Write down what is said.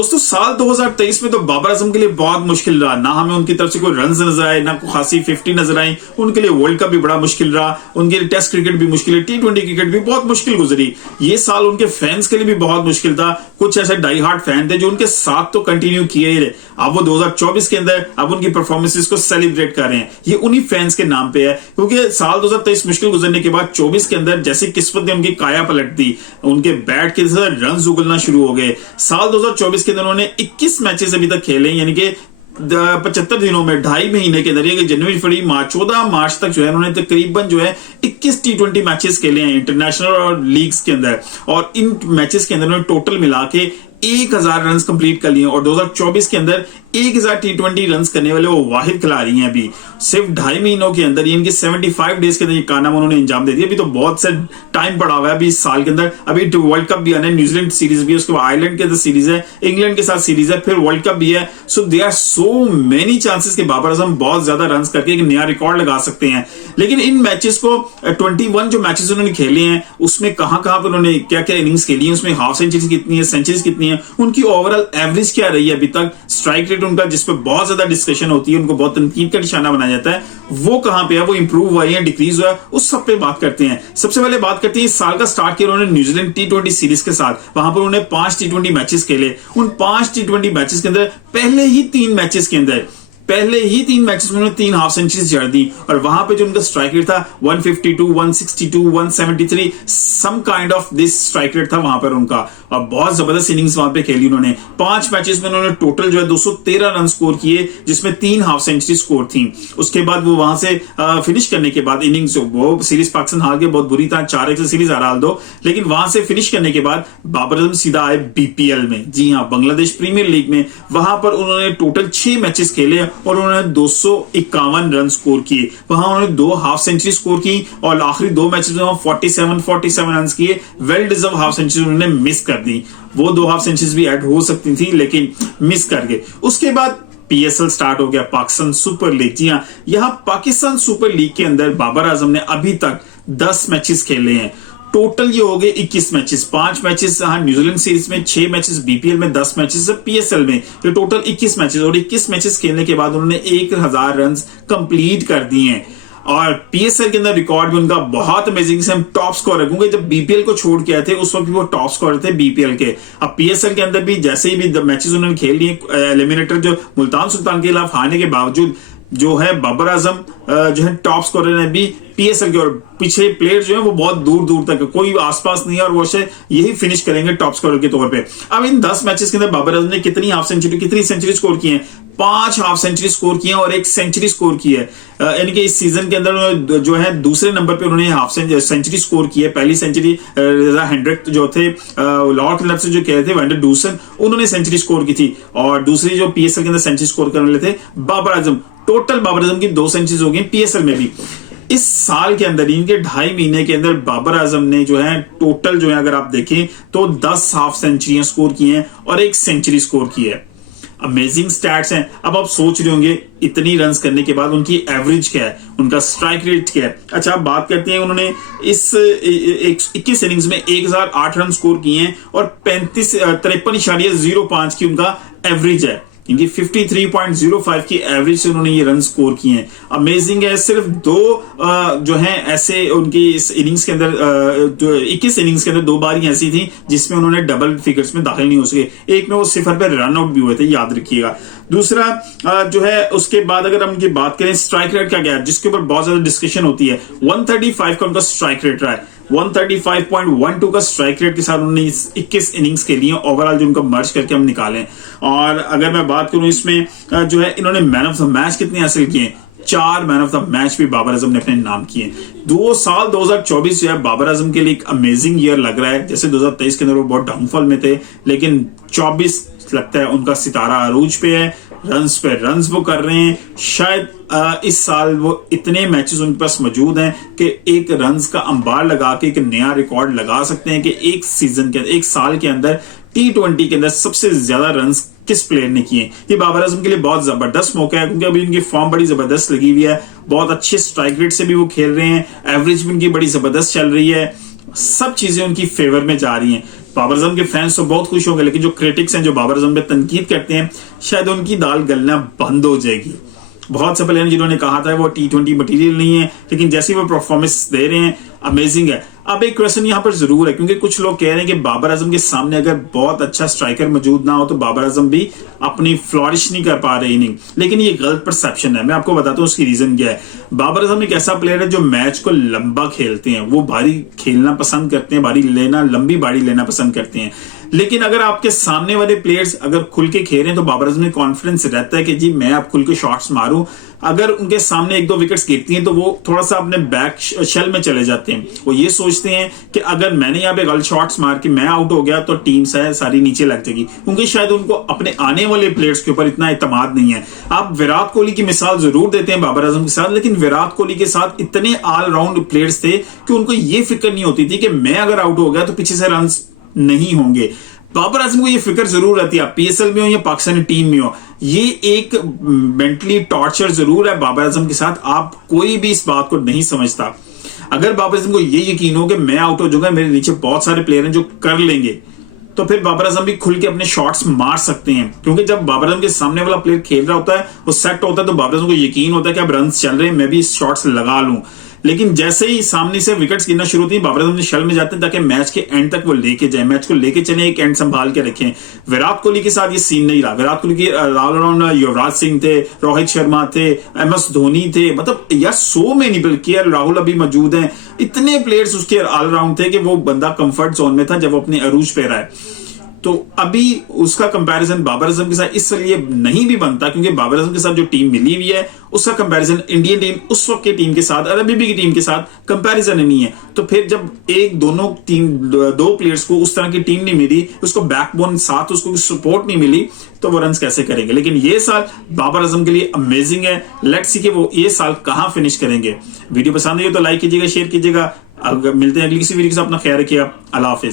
दोस्तों साल 2023 में तो बाबर आजम के लिए बहुत मुश्किल रहा, ना हमें उनकी तरफ से कोई रन नजर आए, ना कोई खासी 50 नजर आई। उनके लिए वर्ल्ड कप भी बड़ा मुश्किल रहा, उनके लिए टेस्ट क्रिकेट भी मुश्किल है, T20 क्रिकेट भी बहुत मुश्किल गुजरी। ये साल उनके फैंस के लिए भी बहुत मुश्किल था। कुछ ऐसे डाई हार्ड फैन थे जो उनके साथ तो कंटिन्यू किए ही रहे। अब वो 2024 के अंदर अब उनकी परफॉर्मेंसेस को सेलिब्रेट कर रहे हैं, ये उन्हीं फैंस के नाम पे है। क्योंकि साल 2023 मुश्किल गुजरने के बाद 24 के अंदर जैसे किस्मत ने उनकी काया पलट दी, उनके बैट के रन उगलना शुरू हो गए। साल 2024 के अंदर उन्होंने 21 मैचेस अभी तक खेले, यानी कि 75 दिनों में 2.5 महीने के अंदर, जनवरी फरवरी मार्च 14 मार्च तक जो है उन्होंने तकरीबन जो है 21 T20 मैचेस खेले हैं इंटरनेशनल और लीग्स के अंदर। और इन मैचेस के अंदर उन्होंने टोटल मिला के 1000 रन कंप्लीट कर लिए। और 2024 के अंदर 1000 T20 रन करने वाले वो वाहिद खिलाड़ी हैं। अभी सिर्फ 2.5 महीनों के अंदर, इनके 75 डेज के अंदर ये कारनामा उन्होंने अंजाम दे दिया। अभी तो बहुत से टाइम पड़ा हुआ है अभी इस साल के अंदर। अभी वर्ल्ड कप भी आना है, न्यूजीलैंड सीरीज भी है, उसके बाद आयरलैंड के अंदर सीरीज है, इंग्लैंड के साथ सीरीज है, फिर वर्ल्ड कप भी है। So there are so many chances कि बाबर आजम बहुत ज्यादा रन करके एक नया रिकॉर्ड लगा सकते हैं। लेकिन इन मैचेस को 21 जो मैचेस उन्होंने खेले हैं उसमें कहां पर उन्होंने क्या क्या इनिंग्स खेली है, उसमें हाफ सेंचुरीज कितनी है, सेंचुरीज कितनी है, उनकी ओवरऑल एवरेज क्या रही है अभी तक, स्ट्राइक रेट उनका जिसपे बहुत ज्यादा डिस्कशन होती है, उनको बहुत तनकीद का निशाना बनाया जाता है, वो कहां पे है, वो इंप्रूव हुआ है, डिक्रीज हुआ है, उस सब पे बात करते हैं। सबसे पहले बात करते हैं इस साल का स्टार्ट किया उन्होंने न्यूजीलैंड T20 सीरीज के साथ। वहां पर उन्होंने 5 T20 मैचेस खेले। उन 5 T20 मैचेस के अंदर पहले ही 3 मैचेस में उन्होंने 3 हाफ सेंचुरीज जड़ दी। और वहां पे जो उनका स्ट्राइक रेट था 152, 162, 173, some kind of this strike rate था वहां पर उनका। और बहुत जबरदस्त इनिंग्स वहां पे खेली उन्होंने। 5 मैचेस में उन्होंने टोटल जो है 213 रन स्कोर किए, जिसमें 3 हाफ सेंचुरी स्कोर थी। उसके बाद वो वहां से फिनिश करने के बाद इनिंग्स, वो सीरीज पाकिस्तान हार के बहुत बुरी था, 4-1 से सीरीज हारा दो। लेकिन वहां से फिनिश करने के बाद बाबर आजम सीधा आए BPL में, जी हाँ, बांग्लादेश प्रीमियर लीग में। वहां पर उन्होंने टोटल 6 मैचेस खेले और उन्होंने 251 रन स्कोर किए। वहां उन्होंने 2 हाफ सेंचुरी स्कोर की और आखिरी 2 मैचेस में 47 रन किए। वेल डिजर्व हाफ सेंचुरी उन्होंने मिस कर दी। वो 2 हाफ सेंचुरीज भी ऐड हो सकती थी लेकिन मिस कर गए। उसके बाद PSL स्टार्ट हो गया, पाकिस्तान सुपर लीग। जी हाँ, यहां पाकिस्तान सुपर लीग के अंदर बाबर आजम ने अभी तक 10 मैचेस खेले हैं। टोटल ये हो गए 21 मैचेस, 5 मैचेस न्यूजीलैंड सीरीज में, 6 मैचेस BPL में, 10 मैचेस PSL में, ये टोटल 21 मैचेस। और 21 मैचेस खेलने के बाद उन्होंने 1000 रन कंप्लीट कर दिए हैं। और PSL के अंदर रिकॉर्ड भी उनका बहुत अमेजिंग से, हम टॉप स्कोर रखूंगे। जब BPL को छोड़ के आए थे उस वक्त भी वो टॉप स्कोर थे BPL के। अब PSL के अंदर भी जैसे ही भी मैचेस उन्होंने खेल लिए, एलिमिनेटर जो मुल्तान सुल्तान के खिलाफ हारने के बावजूद जो है बाबर आजम जो है टॉप स्कोरर है भी PSL के। और पिछले प्लेयर जो है वो बहुत दूर दूर तक है, कोई आसपास नहीं है, और वो यही फिनिश करेंगे टॉप स्कोरर के तौर पे। अब इन 10 मैचेस के अंदर बाबर आजम ने कितनी सेंचुरी स्कोर की है? 5 हाफ सेंचुरी स्कोर की है और 1 सेंचुरी स्कोर की है। यानी कि इस सीजन के अंदर जो है दूसरे नंबर पे उन्होंने हाफ सेंचुरी स्कोर की है। पहली सेंचुरी रजा हेंड्रिक जो थे लॉर्ड क्लब से जो कह थे वेंडर डूसन, उन्होंने सेंचुरी स्कोर की थी। और दूसरी जो PSL के अंदर सेंचुरी स्कोर करने वाले थे बाबर आजम। टोटल बाबर आजम की 2 सेंचुरीज हो गई PSL में भी। इस साल के अंदर, इनके 2.5 महीने के अंदर बाबर आजम ने जो है टोटल जो है अगर आप देखें तो 10 हाफ सेंचुरियां स्कोर की हैं और 1 सेंचुरी स्कोर की है। अमेजिंग स्टैट्स हैं। अब आप सोच रहे होंगे इतनी रन्स करने के बाद उनकी एवरेज क्या है, उनका स्ट्राइक रेट क्या है। अच्छा, आप बात करते हैं उन्होंने इस 21 इनिंग्स में 1008 रन स्कोर किए हैं और 53.05 की उनका एवरेज है। इनकी 53.05 की एवरेज से उन्होंने ये रन स्कोर किए हैं। अमेजिंग है। सिर्फ 2 जो है ऐसे उनकी इस इनिंग्स के अंदर 21 इनिंग्स के अंदर 2 बार ही ऐसी थी जिसमें उन्होंने डबल फिगर्स में दाखिल नहीं हो सके। एक में वो 0 पे रन आउट भी हुए थे, याद रखिएगा। दूसरा जो है उसके बाद अगर हम उनकी बात करें स्ट्राइक रेट क्या है, जिसके ऊपर बहुत ज्यादा डिस्कशन होती है। 135 का उनका स्ट्राइक रेट रहा है। 135.12 का स्ट्राइक रेट के साथ उन्होंने 21 इनिंग्स के लिए ओवरऑल जो उनका मर्ज करके हम निकालें। और अगर मैं बात करूं इसमें जो है इन्होंने मैन ऑफ द मैच कितने हासिल किए, 4 मैन ऑफ द मैच भी बाबर आजम ने अपने नाम किए। 2 साल 2024 जो है बाबर आजम के लिए एक अमेजिंग ईयर लग रहा है। जैसे 2023 के अंदर वो बहुत डाउनफॉल में थे, लेकिन 24 लगता है उनका सितारा अरूज पे है, रन्स पे रन्स वो कर रहे हैं। शायद इस साल वो इतने मैचेस उनके पास मौजूद हैं कि एक रन्स का अंबार लगा के एक नया रिकॉर्ड लगा सकते हैं कि एक सीजन के, एक साल के अंदर T20 के अंदर सबसे ज्यादा रन्स किस प्लेयर ने किए। ये बाबर आजम के लिए बहुत जबरदस्त मौका है, क्योंकि अभी उनकी फॉर्म बड़ी जबरदस्त लगी हुई है। बहुत अच्छे स्ट्राइक रेट से भी वो खेल रहे हैं, एवरेज भी उनकी बड़ी जबरदस्त चल रही है, सब चीजें उनकी फेवर में जा रही हैं। बाबर आजम के फैंस तो बहुत खुश होंगे, लेकिन जो क्रिटिक्स हैं, जो बाबर आजम पे तनकीद करते हैं, शायद उनकी दाल गलना बंद हो जाएगी। बहुत से प्लेयर जिन्होंने कहा था वो T20 मटेरियल नहीं है, लेकिन जैसी वो परफॉर्मेंस दे रहे हैं अमेजिंग है। अब एक क्वेश्चन यहाँ पर जरूर है, क्योंकि कुछ लोग कह रहे हैं कि बाबर आजम के सामने अगर बहुत अच्छा स्ट्राइकर मौजूद ना हो तो बाबर आजम भी अपनी फ्लॉरिश नहीं कर पा रहे इनिंग, लेकिन ये गलत परसेप्शन है। मैं आपको बताता हूँ उसकी रीजन क्या है। बाबर आजम एक ऐसा प्लेयर है जो मैच को लंबा खेलते हैं, वो भारी खेलना पसंद करते हैं, लंबी बारी लेना पसंद करते हैं। लेकिन अगर आपके सामने वाले प्लेयर्स अगर खुल के खेल रहे हैं तो बाबर आजम में कॉन्फिडेंस रहता है कि जी मैं अब खुल के शॉट्स मारूं। अगर उनके सामने 1-2 विकेट्स गिरती हैं तो वो थोड़ा सा अपने बैक शेल में चले जाते हैं। वो ये सोचते हैं कि अगर मैंने यहाँ पे गलत शॉट्स मार के मैं आउट हो गया तो टीम सारी नीचे लग जाएगी, क्योंकि शायद उनको अपने आने वाले प्लेयर्स के ऊपर इतना एतमाद नहीं है। आप विराट कोहली की मिसाल जरूर देते हैं बाबर आजम के साथ, लेकिन विराट कोहली के साथ इतने ऑलराउंड प्लेयर्स थे कि उनको ये फिक्र नहीं होती थी कि मैं अगर आउट हो गया तो पीछे से रन नहीं होंगे। बाबर आजम को ये फिक्र जरूर रहती है, आप पीएसएल में हो या पाकिस्तानी टीम में हो, ये एक मेंटली टॉर्चर जरूर है बाबर आजम के साथ। आप कोई भी इस बात को नहीं समझता। अगर बाबर आजम को ये यकीन हो कि मैं आउट हो जाऊंगा, मेरे नीचे बहुत सारे प्लेयर हैं जो कर लेंगे, तो फिर बाबर आजम भी खुल के अपने शॉट्स मार सकते हैं। क्योंकि जब बाबर आजम के सामने वाला प्लेयर खेल रहा होता है, वो सेट होता है, तो बाबर आजम को यकीन होता है कि अब रन चल रहे हैं, मैं भी शॉट्स लगा लूं। लेकिन जैसे ही सामने से विकेट्स गिरना शुरू होती है, बाबर आजम शल में जाते हैं ताकि मैच के एंड तक वो लेके जाए, मैच को लेके चले, एक एंड संभाल के रखें। विराट कोहली के साथ ये सीन नहीं रहा। विराट कोहली के ऑलराउंड युवराज सिंह थे, रोहित शर्मा थे, MS धोनी थे, मतलब यार सो मेनी प्लेयर, राहुल अभी मौजूद हैं, इतने प्लेयर्स उसके ऑलराउंड थे कि वो बंदा कंफर्ट जोन में था जब वो अपने अरूज पे रहा है। तो अभी उसका कंपैरिजन बाबर आजम के साथ इसलिए नहीं भी बनता क्योंकि बाबर आजम के साथ जो टीम मिली हुई है उसका कंपैरिजन इंडियन टीम उस वक्त की टीम के साथ, अरबी की टीम के साथ कंपैरिजन नहीं है। तो फिर जब दो प्लेयर्स को उस तरह की टीम नहीं मिली, उसको बैकबोन साथ उसको सपोर्ट नहीं मिली, तो वो रन कैसे करेंगे। लेकिन ये साल बाबर आजम के लिए अमेजिंग है। लेट्स सी कि वो ये साल कहां फिनिश करेंगे। वीडियो पसंद आई तो लाइक कीजिएगा, शेयर कीजिएगा। मिलते हैं अगली किसी वीडियो के साथ। अपना ख्याल रखिएगा। अल्लाह हाफिज।